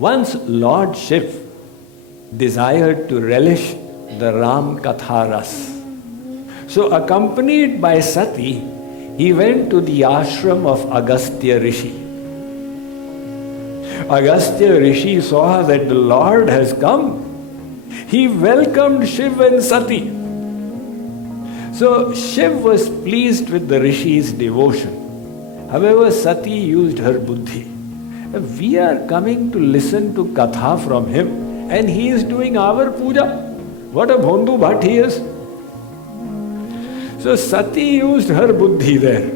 Once Lord Shiv desired to relish the Ram Katha Ras. So accompanied by Sati, he went to the ashram of Agastya Rishi. Agastya Rishi saw that the Lord has come. He welcomed Shiv and Sati. So Shiv was pleased with the Rishi's devotion. However, Sati used her buddhi. We are coming to listen to Katha from him and he is doing our puja. What a Bhondu Bhatt he is. So Sati used her buddhi there.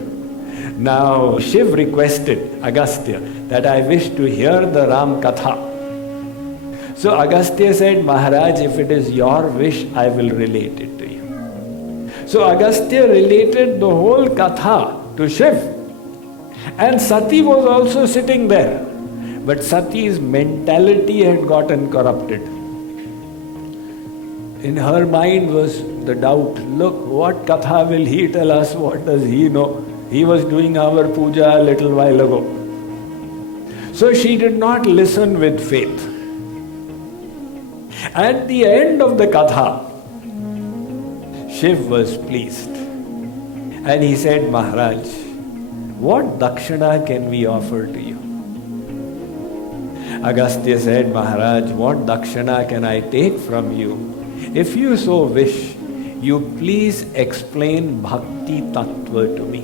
Now Shiv requested Agastya that I wish to hear the Ram Katha. So Agastya said, Maharaj, if it is your wish, I will relate it to you. So Agastya related the whole Katha to Shiv. And Sati was also sitting there. But Sati's mentality had gotten corrupted. In her mind was the doubt, look, what Katha will he tell us? What does he know? He was doing our puja a little while ago. So she did not listen with faith. At the end of the Katha, Shiv was pleased. And he said, Maharaj, what dakshana can we offer to you? Agastya said, Maharaj, what dakshana can I take from you? If you so wish, you please explain Bhakti Tattva to me.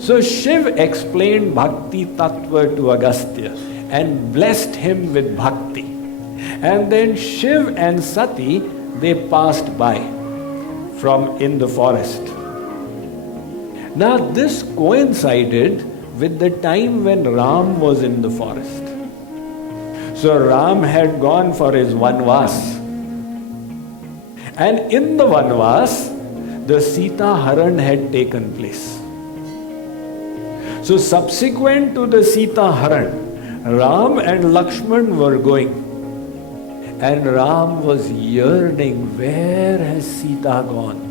So Shiv explained Bhakti Tattva to Agastya and blessed him with Bhakti. And then Shiv and Sati, they passed by from in the forest. Now this coincided with the time when Ram was in the forest. So Ram had gone for his Vanvas. And in the Vanvas, the Sita Haran had taken place. So subsequent to the Sita Haran, Ram and Lakshman were going. And Ram was yearning, where has Sita gone?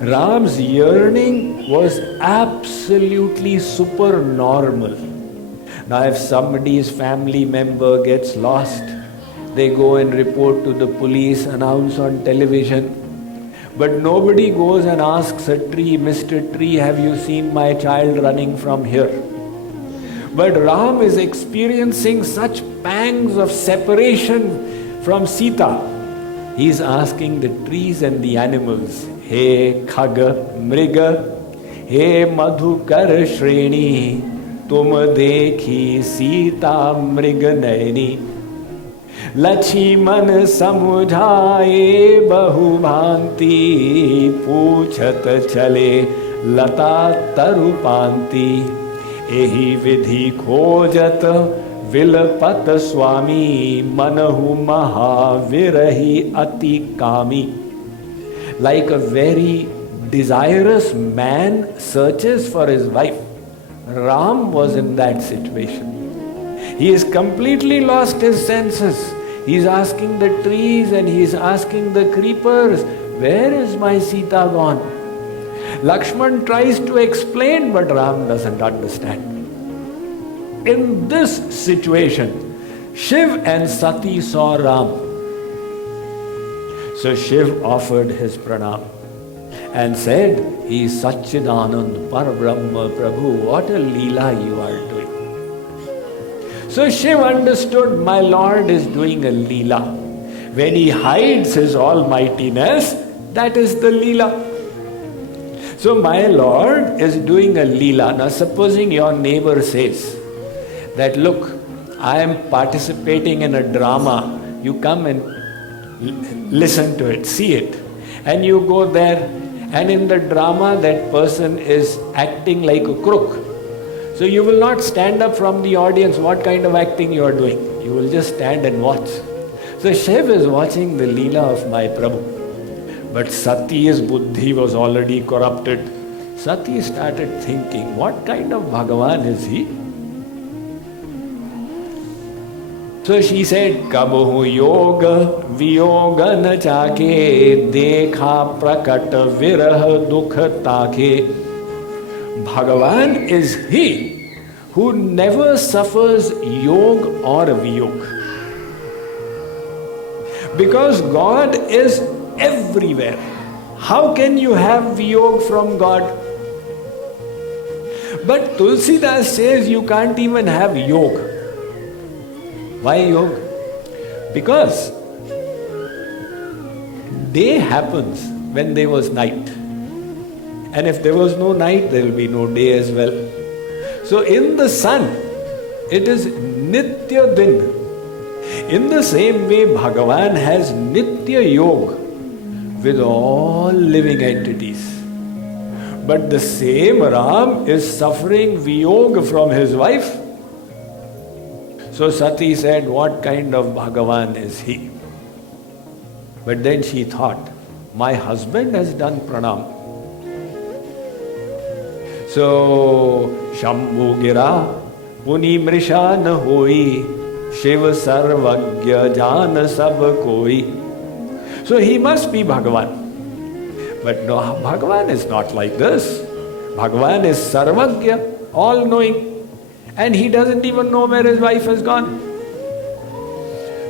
Ram's yearning was absolutely supernormal. Now if somebody's family member gets lost, they go and report to the police, announce on television. But nobody goes and asks a tree, Mr. Tree, have you seen my child running from here? But Ram is experiencing such pangs of separation from Sita. He is asking the trees and the animals, Hey Khaga, Mriga, Hey Madhukar Shreni, Tum dekhi Sita Mriga Naini, Lachiman samujhaye bahu bhanti, Puchat chale lata tarupanti, Ehi vidhi khojat vilpat Swami, Manahu maha virahi ati kami. Like a very desirous man searches for his wife, Ram was in that situation. He has completely lost his senses. He is asking the trees and he is asking the creepers, where is my Sita gone? Lakshman tries to explain, but Ram doesn't understand. In this situation, Shiv and Sati saw Ram. So Shiv offered his pranam and said, He is Satchidanand Parabrahma Prabhu, what a Leela you are doing. So Shiv understood, my Lord is doing a Leela. When he hides his almightiness, that is the Leela. So my Lord is doing a Leela. Now supposing your neighbor says that, look, I am participating in a drama. You come and listen to it, see it. And you go there, and in the drama that person is acting like a crook. So you will not stand up from the audience, what kind of acting you are doing. You will just stand and watch. So Shiv is watching the Leela of my Prabhu. But Sati's buddhi was already corrupted. Sati started thinking, what kind of Bhagavan is he? So she said, Kabuhu yoga viyoga na chake, dekha prakata viraha dukha take. Bhagavan is he who never suffers yog or viyog. Because God is everywhere. How can you have viyog from God? But Tulsidas says you can't even have yog. Why yog? Because day happens when there was night. And if there was no night, there will be no day as well. So in the sun, it is Nitya Din. In the same way, Bhagavan has Nitya Yoga with all living entities. But the same Ram is suffering Viyog from his wife. So Sati said, what kind of Bhagavan is he? But then she thought, my husband has done pranam. So, Shambhu gira, puni mrisha na hoi, Shiva sarvagya jana sab koi. So he must be Bhagavan. But no, Bhagavan is not like this. Bhagavan is sarvagya, all-knowing. And he doesn't even know where his wife has gone.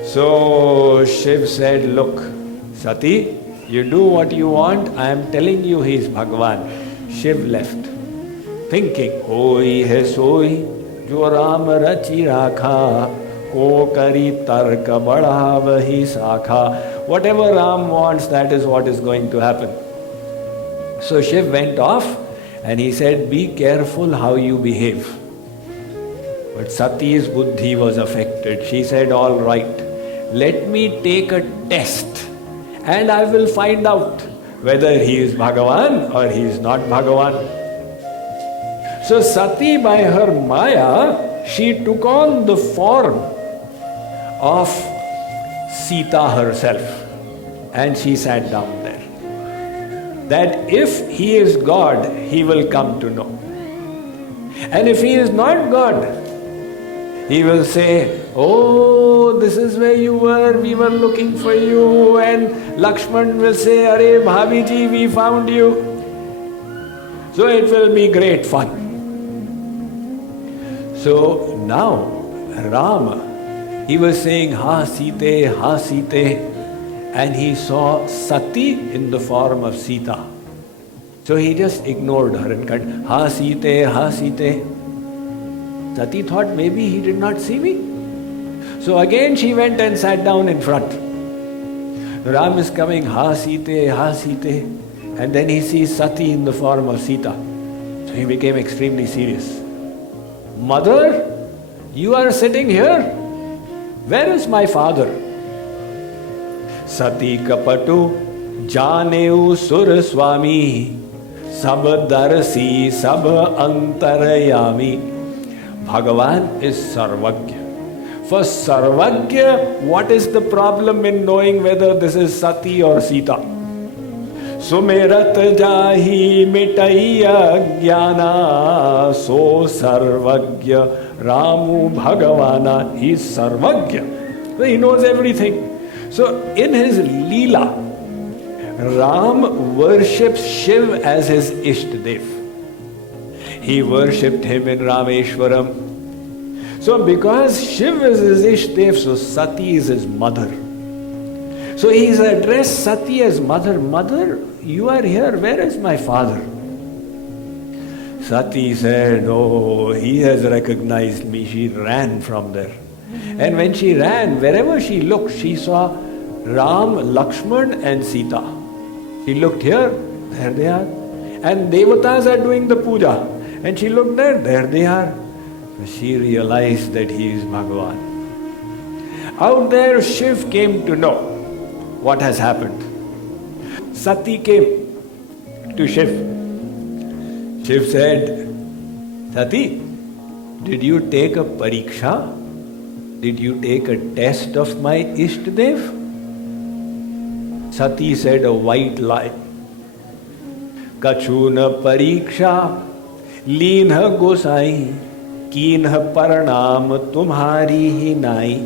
So Shiv said, look, Sati, you do what you want. I am telling you he is Bhagavan. Shiv left, thinking, Hoi hai soi, jo Ram rachi rakha, ko kari tarka bada vahi sakha. Whatever Ram wants, that is what is going to happen. So Shiv went off and he said, be careful how you behave. But Sati's buddhi was affected. She said, all right, let me take a test and I will find out whether he is Bhagavan or he is not Bhagavan. So Sati, by her Maya, she took on the form of Sita herself and she sat down there. That if he is God, he will come to know. And if he is not God, he will say, oh, this is where you were, we were looking for you. And Lakshman will say, Arey Bhabiji, we found you. So it will be great fun. So now, Rama, he was saying, Ha Site, Ha Site, and he saw Sati in the form of Sita. So he just ignored her and cut, Ha Site, Ha Site. Sati thought maybe he did not see me. So again she went and sat down in front. Ram is coming, Ha Site, Ha Site. And then he sees Sati in the form of Sita. So he became extremely serious. Mother, you are sitting here. Where is my father? Sati kapatu janeu sur Swami sab darsi sab antarayami. Bhagavan is Sarvagya. For Sarvagya, what is the problem in knowing whether this is Sati or Sita? Sumerat jahi mitaiya jnana so Sarvagya Ramu Bhagavana. He is Sarvagya. So he knows everything. So in his Leela, Ram worships Shiv as his Ishtadev. He worshipped him in Rameshwaram. So because Shiv is his Ishtadev, so Sati is his mother. So he is addressed Sati as mother. Mother, you are here. Where is my father? Sati said, oh, he has recognized me. She ran from there. And when she ran, wherever she looked, she saw Ram, Lakshman and Sita. She looked here, there they are. And Devatas are doing the puja. And she looked there they are. She realized that he is Bhagavan. Out there, Shiv came to know what has happened. Sati came to Shiv. Shiv said, Sati, did you take a pariksha? Did you take a test of my Ishtadev? Sati said a white lie. Kachuna pariksha लीन्ह गोसाई कीन्ह परणाम तुम्हारी ही नाई.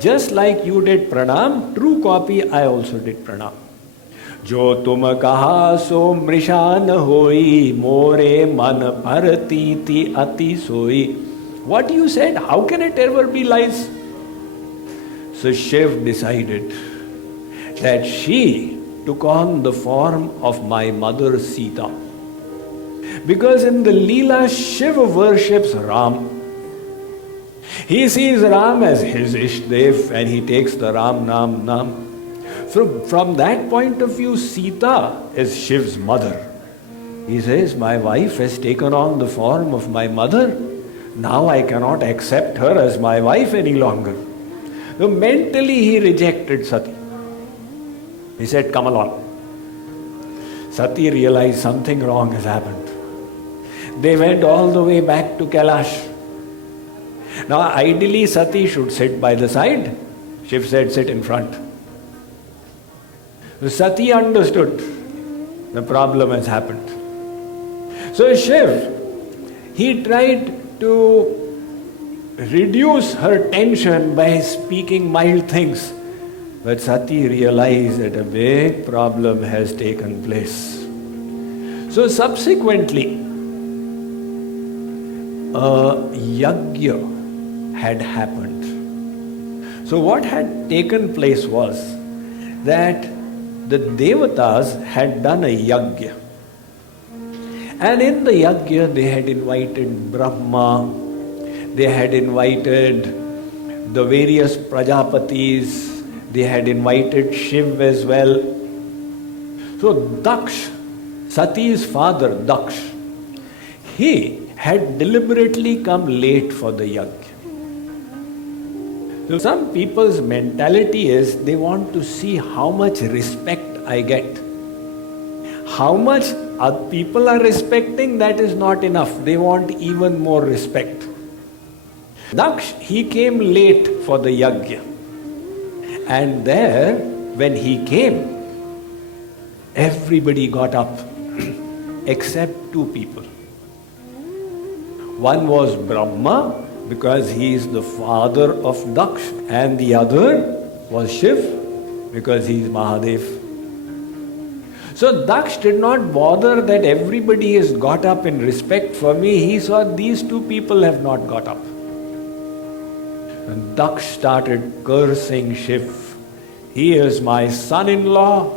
Just like you did pranam, true copy, I also did pranam. जो तुम कहा सो मृषा न होई मोरे मन भरती ती अति सोई. What you said, how can it ever be lies? So Shiv decided that she took on the form of my mother Sita. Because in the Leelas, Shiva worships Ram. He sees Ram as his Ishdev and he takes the Ram Nam. From that point of view, Sita is Shiv's mother. He says, my wife has taken on the form of my mother. Now I cannot accept her as my wife any longer. So mentally he rejected Sati. He said, come along. Sati realized something wrong has happened. They went all the way back to Kailash. Now ideally Sati should sit by the side. Shiv said, sit in front. So Sati understood the problem has happened. So Shiv, he tried to reduce her tension by speaking mild things. But Sati realized that a big problem has taken place. So subsequently, a yagya had happened. So what had taken place was that the devatas had done a yagya. And in the yagya they had invited Brahma, they had invited the various Prajapatis, they had invited Shiv as well. So Daksh, Sati's father Daksh, he had deliberately come late for the yagya. So some people's mentality is they want to see how much respect I get. How much people are respecting, that is not enough. They want even more respect. Daksh, he came late for the yagya. And there, when he came, everybody got up except two people. One was Brahma, because he is the father of Daksh, and the other was Shiv, because he is Mahadev. So Daksh did not bother that everybody has got up in respect for me. He saw these two people have not got up. And Daksh started cursing Shiv. He is my son-in-law.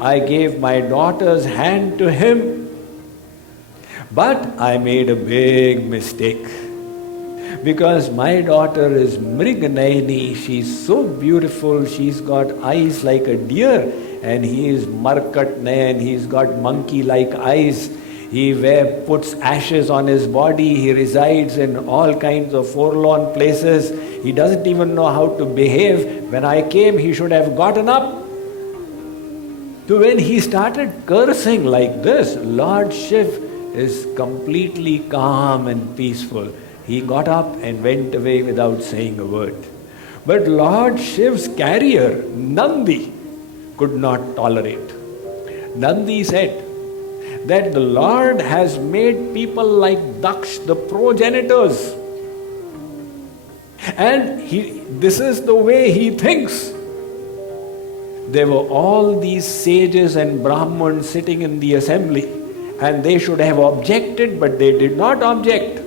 I gave my daughter's hand to him. But I made a big mistake. Because my daughter is Mriganayani, she's so beautiful, she's got eyes like a deer, and he is Markatnayan, he's got monkey-like eyes. He puts ashes on his body, he resides in all kinds of forlorn places. He doesn't even know how to behave. When I came, he should have gotten up. So when he started cursing like this, Lord Shiv is completely calm and peaceful. He got up and went away without saying a word. But Lord Shiv's carrier, Nandi, could not tolerate. Nandi said that the Lord has made people like Daksh, the progenitors. And this is the way he thinks. There were all these sages and Brahmins sitting in the assembly, and they should have objected, but they did not object.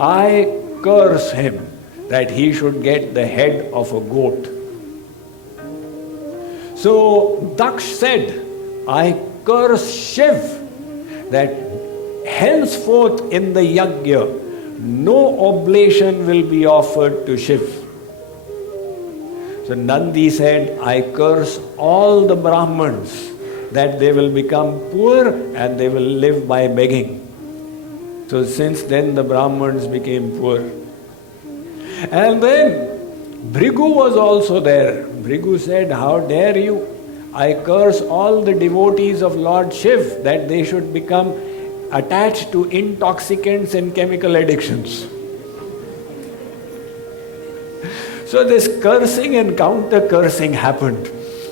I curse him that he should get the head of a goat. So Daksh said, I curse Shiv that henceforth in the yagya no oblation will be offered to Shiv. So Nandi said, I curse all the Brahmins that they will become poor and they will live by begging. So since then the Brahmins became poor. And then Bhrigu was also there. Bhrigu said, how dare you? I curse all the devotees of Lord Shiv that they should become attached to intoxicants and chemical addictions. So this cursing and counter-cursing happened.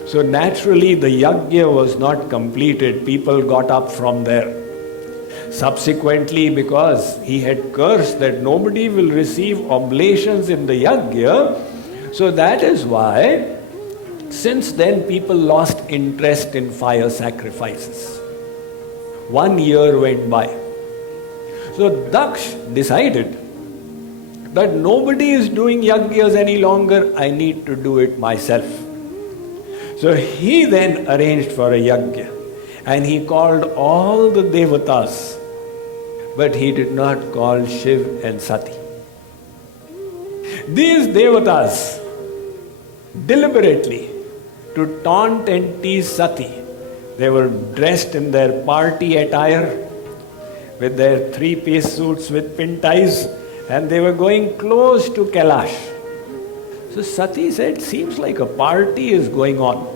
So naturally the yagya was not completed. People got up from there. Subsequently, because he had cursed that nobody will receive oblations in the yagya, so that is why since then people lost interest in fire sacrifices. 1 year went by. So Daksh decided that nobody is doing yajnas any longer, I need to do it myself. So he then arranged for a yajna and he called all the devatas, but he did not call Shiv and Sati. These devatas deliberately, to taunt and tease Sati, they were dressed in their party attire with their three-piece suits with pin ties, and they were going close to Kailash. So Sati said, seems like a party is going on.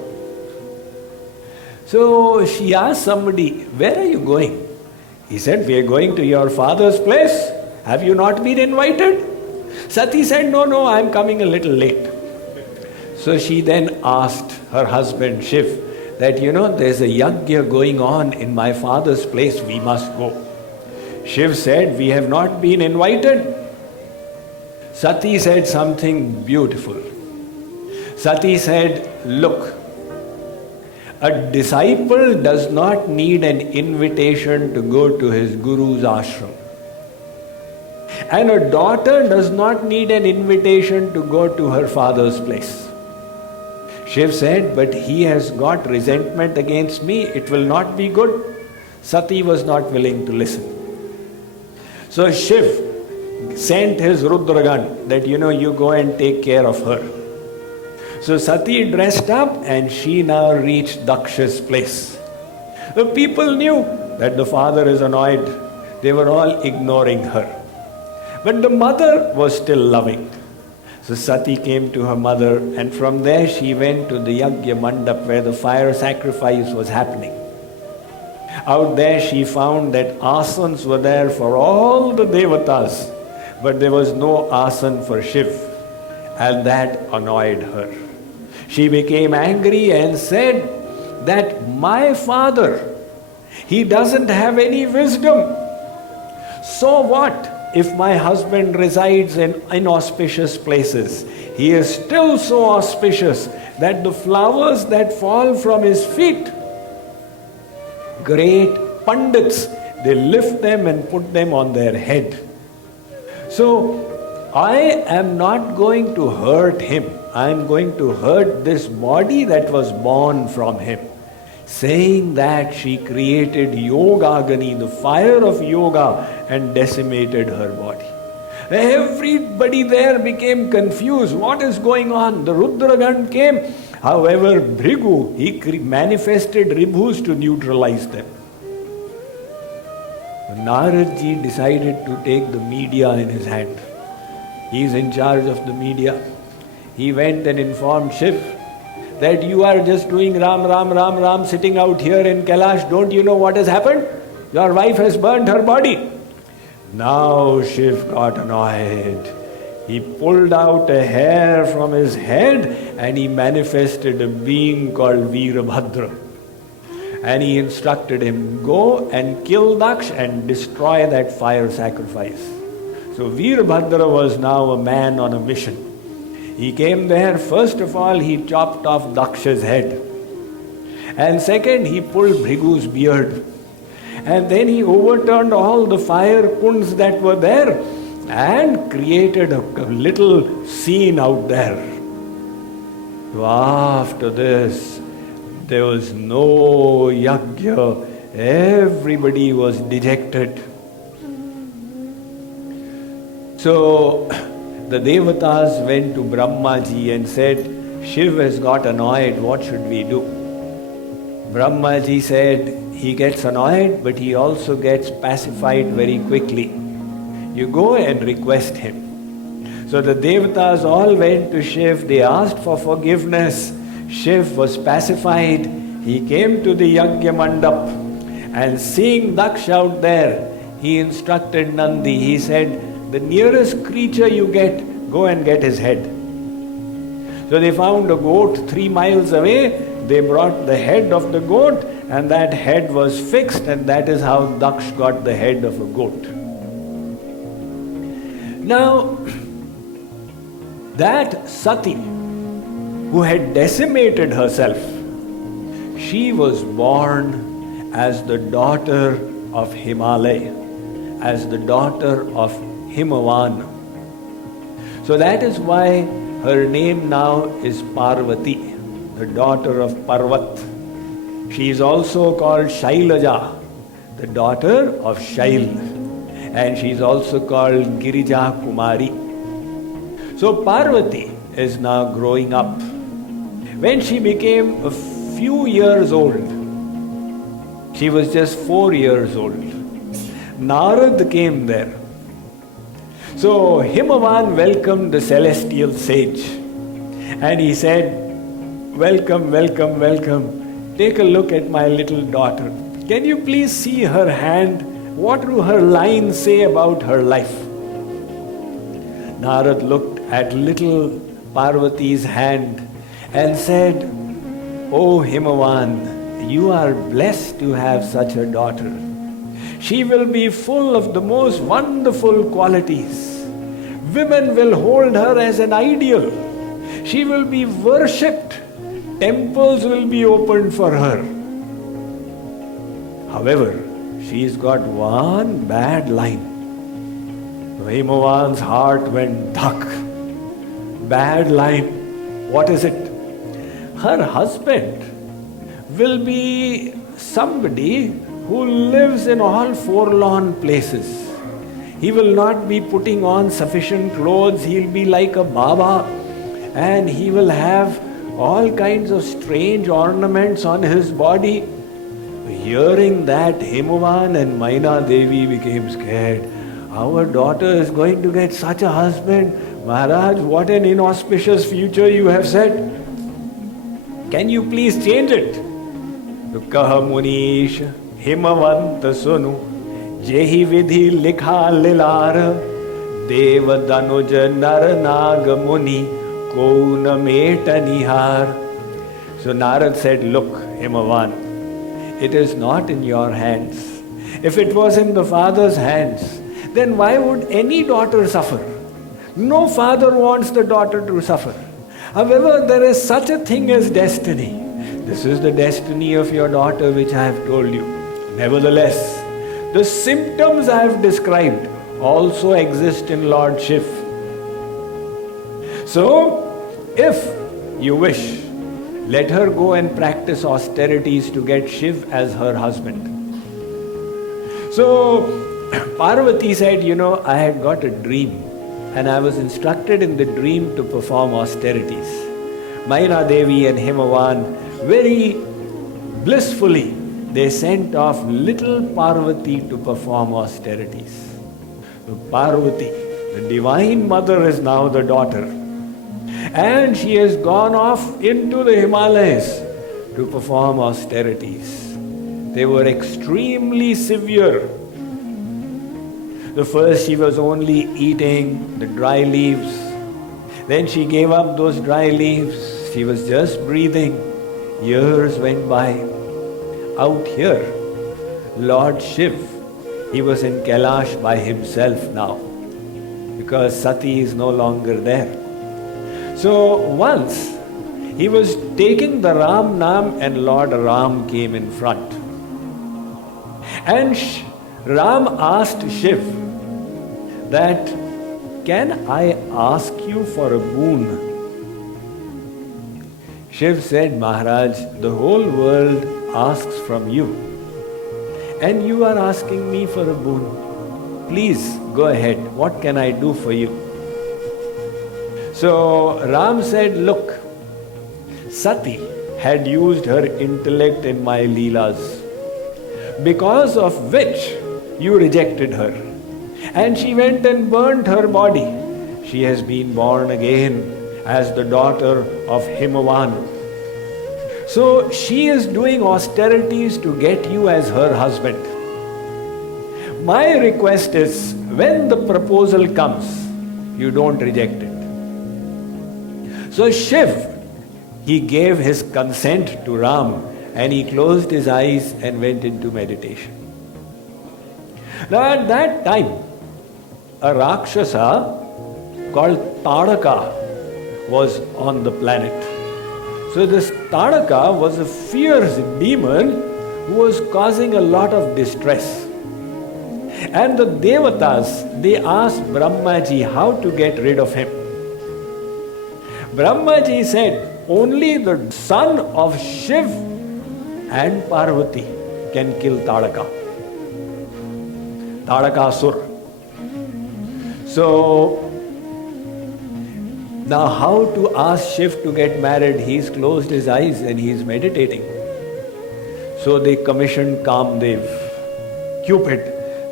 So she asked somebody, where are you going? He said, we are going to your father's place. Have you not been invited? Sati said, no, I am coming a little late. So she then asked her husband Shiv that, there's a yajna going on in my father's place, we must go. Shiv said, we have not been invited. Sati said something beautiful. Sati said, look, a disciple does not need an invitation to go to his guru's ashram. And a daughter does not need an invitation to go to her father's place. Shiv said, but he has got resentment against me, it will not be good. Sati was not willing to listen. So Shiv sent his Rudragan that, you go and take care of her. So Sati dressed up and she now reached Daksha's place. The people knew that the father is annoyed. They were all ignoring her. But the mother was still loving. So Sati came to her mother and from there she went to the Yajna Mandap where the fire sacrifice was happening. Out there she found that asans were there for all the devatas, but there was no asan for Shiv, and that annoyed her. She became angry and said that my father, he doesn't have any wisdom. So what if my husband resides in inauspicious places? He is still so auspicious that the flowers that fall from his feet, great Pandits, they lift them and put them on their head. So I am not going to hurt him. I am going to hurt this body that was born from him. Saying that, she created Yogagani, the fire of yoga, and decimated her body. Everybody there became confused. What is going on? The Rudragan came. However, Bhrigu, he manifested Ribhus to neutralize them. Naradji decided to take the media in his hand. He is in charge of the media. He went and informed Shiv that you are just doing Ram, sitting out here in Kailash. Don't you know what has happened? Your wife has burnt her body. Now Shiv got annoyed. He pulled out a hair from his head and he manifested a being called Veerabhadra. And he instructed him, go and kill Daksh and destroy that fire sacrifice. So Veerabhadra was now a man on a mission. He came there, first of all, he chopped off Daksha's head. And second, he pulled Bhrigu's beard. And then he overturned all the fire kunds that were there and created a little scene out there. So after this, there was no yajna. Everybody was dejected. So the devatas went to Brahmaji and said, Shiv has got annoyed, what should we do? Brahmaji said, he gets annoyed, but he also gets pacified very quickly. You go and request him. So the devatas all went to Shiv, they asked for forgiveness. Shiv was pacified. He came to the Yajna Mandap and seeing Daksh out there, he instructed Nandi. He said, the nearest creature you get, go and get his head. So they found a goat 3 miles away. They brought the head of the goat and that head was fixed, and that is how Daksh got the head of a goat. Now, that Sati, who had decimated herself, she was born as the daughter of Himalaya, as the daughter of Himavan. So that is why her name now is Parvati, the daughter of Parvat. She is also called Shailaja, the daughter of Shail. And she is also called Girija Kumari. So Parvati is now growing up. When she became a few years old, she was just 4 years old, Narad came there. So Himavan welcomed the celestial sage and he said, "Welcome, welcome, welcome. Take a look at my little daughter. Can you please see her hand? What do her lines say about her life?" Narad looked at little Parvati's hand and said, "Oh Himavan, you are blessed to have such a daughter. She will be full of the most wonderful qualities. Women will hold her as an ideal. She will be worshipped. Temples will be opened for her. However, she's got one bad line." Himavan's heart went dhak. Bad line. What is it? Her husband will be somebody who lives in all forlorn places. He will not be putting on sufficient clothes. He'll be like a Baba and he will have all kinds of strange ornaments on his body. Hearing that, Himavan and Maina Devi became scared. Our daughter is going to get such a husband. Maharaj, what an inauspicious future you have said. Can you please change it? To kaha Munish, Himavant sunu, Jehi vidhi likha lilara, Deva danuj nar nag muni, Kona meta nihar. So Narad said, "Look, Himavan, it is not in your hands. If it was in the father's hands, then why would any daughter suffer? No father wants the daughter to suffer. However, there is such a thing as destiny. This is the destiny of your daughter which I have told you. Nevertheless, the symptoms I have described also exist in Lord Shiv. So, if you wish, let her go and practice austerities to get Shiv as her husband." So, Parvati said, "I had got a dream and I was instructed in the dream to perform austerities." Maina Devi and Himavan, very blissfully, they sent off little Parvati to perform austerities. So Parvati, the Divine Mother, is now the daughter. And she has gone off into the Himalayas to perform austerities. They were extremely severe. The first she was only eating the dry leaves. Then she gave up those dry leaves. She was just breathing. Years went by. Out here, Lord Shiv, he was in Kailash by himself now, because Sati is no longer there. So once he was taking the Ram Naam and Lord Ram came in front. And Ram asked Shiv that, "Can I ask you for a boon?" Shiv said, "Maharaj, the whole world asks from you, and you are asking me for a boon. Please go ahead. What can I do for you?" So Ram said, "Look, Sati had used her intellect in my Leelas, because of which you rejected her. And she went and burnt her body. She has been born again as the daughter of Himavan. So she is doing austerities to get you as her husband. My request is, when the proposal comes, you don't reject it." So Shiv, he gave his consent to Ram and he closed his eyes and went into meditation. Now at that time, a Rakshasa called Tadaka was on the planet. So this Tadaka was a fierce demon who was causing a lot of distress. And the Devatas, they asked Brahmaji how to get rid of him. Brahmaji said, only the son of Shiv and Parvati can kill Tadakasur. So, now how to ask Shiv to get married? He's closed his eyes and he's meditating. So they commissioned Kamdev, Cupid.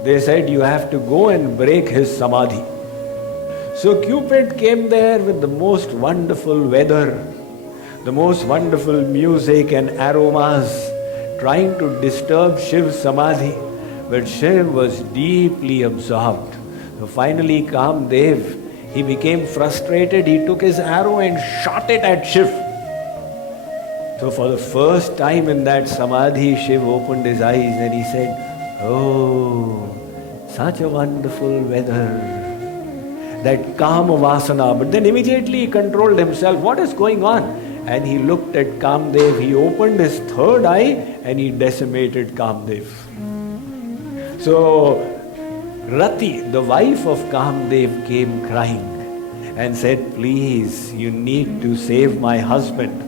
They said, you have to go and break his samadhi. So Cupid came there with the most wonderful weather, the most wonderful music and aromas, trying to disturb Shiv's samadhi. But Shiv was deeply absorbed. So finally Kamdev, he became frustrated. He took his arrow and shot it at Shiv. So for the first time in that samadhi, Shiv opened his eyes and he said, oh, such a wonderful weather, that Kama Vasana. But then immediately he controlled himself. What is going on? And he looked at Kamdev. He opened his third eye and he decimated Kamdev. So Rati, the wife of Kamdev, came crying and said, please, you need to save my husband.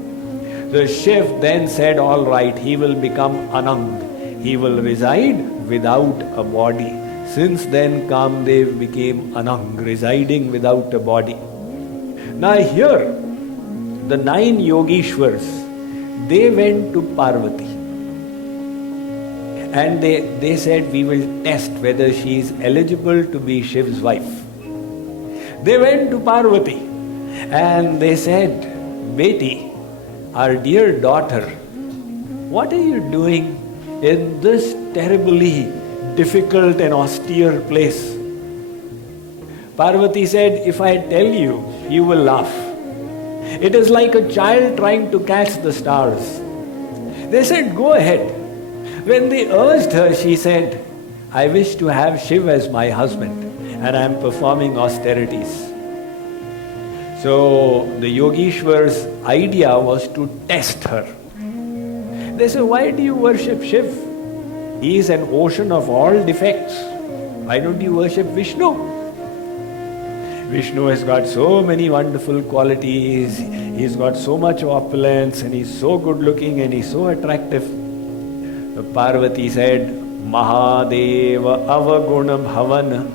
So Shiv then said, all right, he will become Anang. He will reside without a body. Since then, Kamdev became Anang, residing without a body. Now here, the 9 Yogeshwars, they went to Parvati. And they said, we will test whether she is eligible to be Shiv's wife. They went to Parvati and they said, Beti, our dear daughter, what are you doing in this terribly difficult and austere place? Parvati said, if I tell you, you will laugh. It is like a child trying to catch the stars. They said, go ahead. When they urged her, she said, I wish to have Shiv as my husband and I am performing austerities. So the Yogeshwar's idea was to test her. They said, why do you worship Shiv? He is an ocean of all defects. Why don't you worship Vishnu? Vishnu has got so many wonderful qualities. He's got so much opulence and he's so good looking and he's so attractive. So Parvati said, Mahadeva avaguna bhavan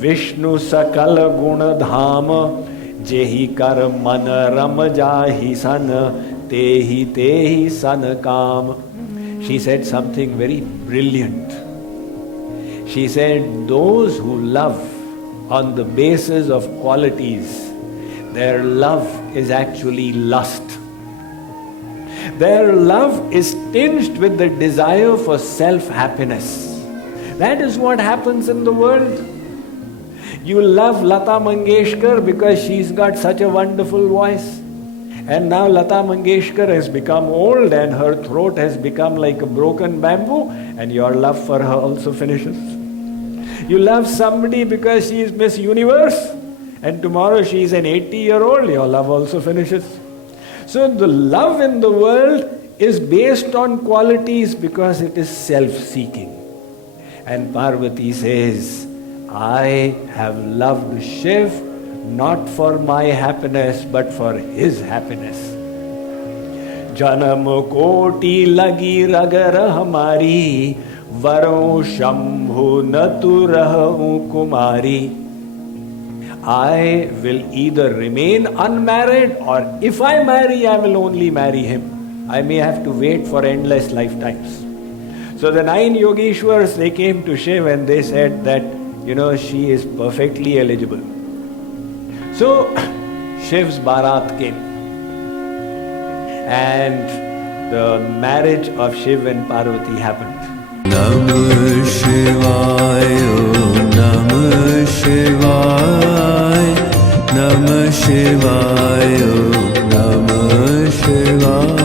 Vishnu sakala guna dhama Jehi kar man ram jahi san Tehi san kam. She said something very brilliant. She said, those who love on the basis of qualities, their love is actually lust. Their love is tinged with the desire for self-happiness. That is what happens in the world. You love Lata Mangeshkar because she's got such a wonderful voice. And now Lata Mangeshkar has become old and her throat has become like a broken bamboo, and your love for her also finishes. You love somebody because she is Miss Universe, and tomorrow she is an 80-year-old, your love also finishes. So the love in the world is based on qualities because it is self-seeking. And Parvati says, I have loved Shiv not for my happiness but for his happiness. Janam koti lagi ragar hamari varo shambhu natu rahu kumari. I will either remain unmarried, or if I marry, I will only marry him. I may have to wait for endless lifetimes. So the 9 Yogeshwars, they came to Shiv and they said that, she is perfectly eligible. So Shiv's Bharat came and the marriage of Shiv and Parvati happened. Namah Shivaya, Namah Shivaya, Namah Shivaya, Namah Shivaya.